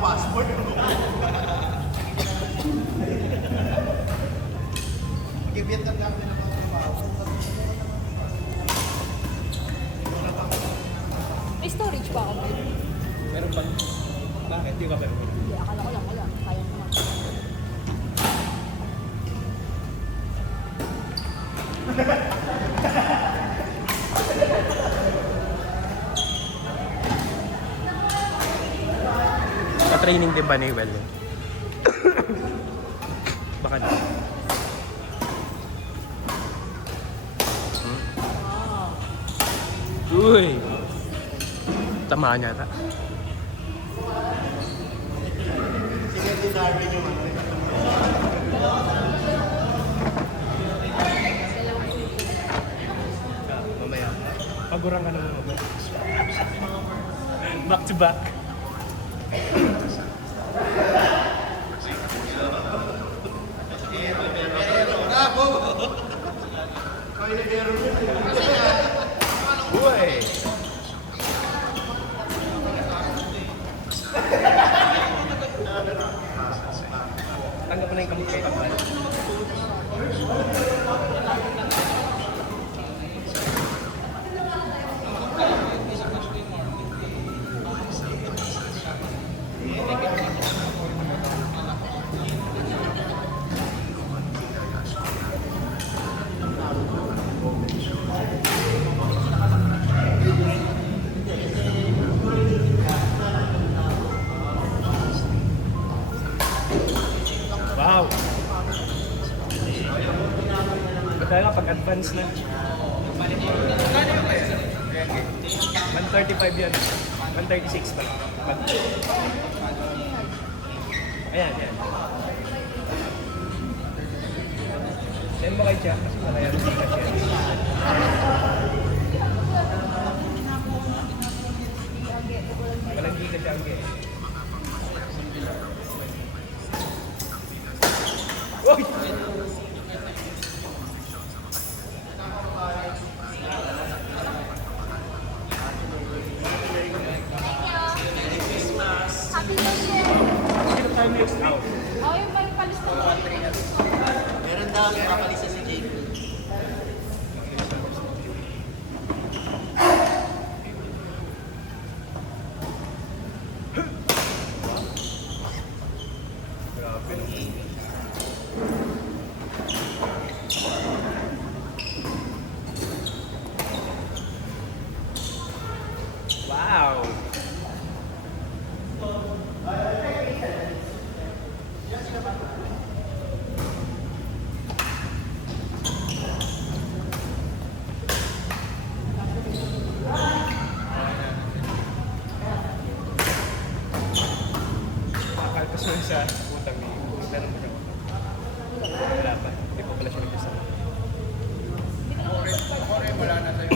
passport. Mag-Vietnam lang din ako. May storage pa ako. Meron pa. Bakit? Di ba meron? Hindi, akala ko lang wala. Kaya naman. Pa-training din ba ni Well? Baka na. Uy! Tamaan niya ata. Sige, di Darwin yung ano. Mamaya. Pagurang ka naman ako. Back to back. Bravo! Kaya na gero yun. Uy! Tanggap mo na yung kamot kay Kapal. Wow! Kaya nga pag-advance na. 135 yan. 136 pa. Ayan, ayan. Send mo kay Jack kasi malaya rin siya siya. Walang giga siya ang gaya. Uy! Happy New Year! Sino tayo next week? Oh, yung ba yung palista mo? Meron daw yung papalisa si Jake. Grabe naman. Wow! Nakalpas mo sa utang ni Tanong mo. Wala pa. Hindi pa pala siya nagkasama. Wala na sa'yo.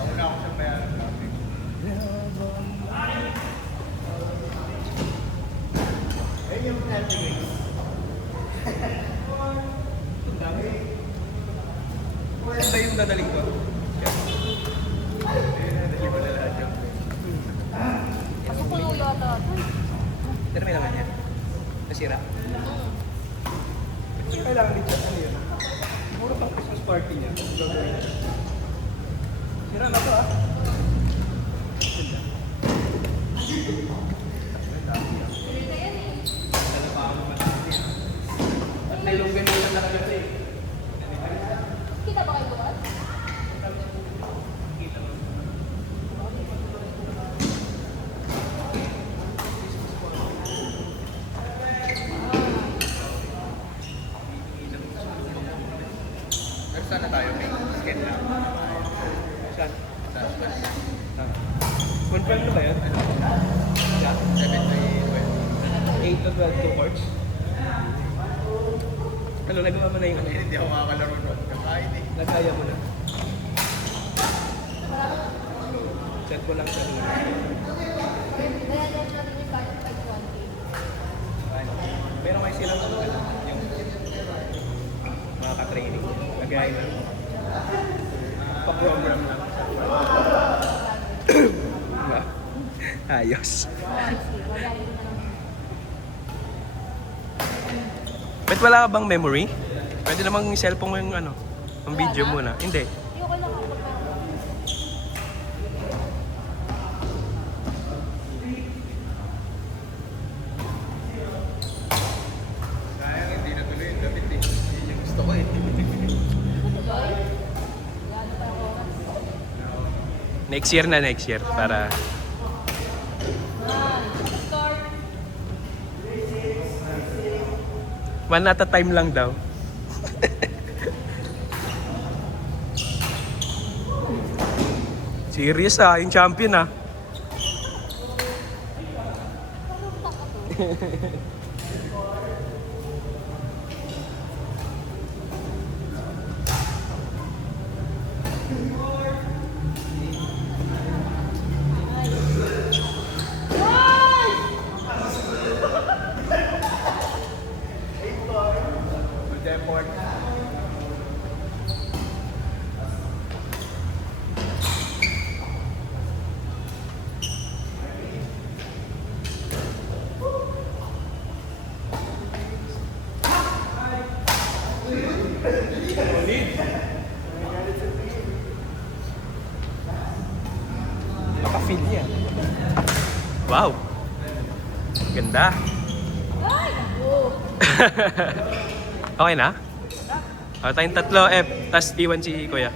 Nauna ako sa bayaran natin. Ayun yung Netflix. Ang dami. Ano yung dadaling ko? Dadaling ko na lahat yung... Kasi puno yata. Pero may naman yan. Nasira. Kasi kailangan din siya. Ano yun? Mura pang Christmas party niya. Gagawin niya. Sira na to ah. Ganda. Ano pa ako matindi ah. At may lunggan nila na kagad eh. Kita ba kayo bukas? Kita mo. Saan na tayo? May scan lang. Saan? Saan? Confirm na ba yun? Yeah. 7 by 8 to 12 to courts? Ano, nagawa mo na yung ano? Hindi ako makakalaro doon. Kakain eh. Nagkaya mo na. Check ko lang sa luna. Nalala natin yung budget pag 1K. Meron kayo silang ano, yung mga ka-training. Nagaya na. Pa-program lang. Ayos. Ba't wala ka bang memory? Pwede namang cellphone mo yung ano, ang video muna. Hindi. Ayoko lang ako. Sayang, hindi natuloy yung damit eh. Yun yung gusto ko eh. Tuloy. Yan pa ako. Next year para Start. one at a time lang daw. Serious ah, yung champion ah. Good effort. Maka-feel yan. Wow. Ganda. Ay! Oh. Okay na? O, tayong tatlo, F. Tapos iwan si Kuya.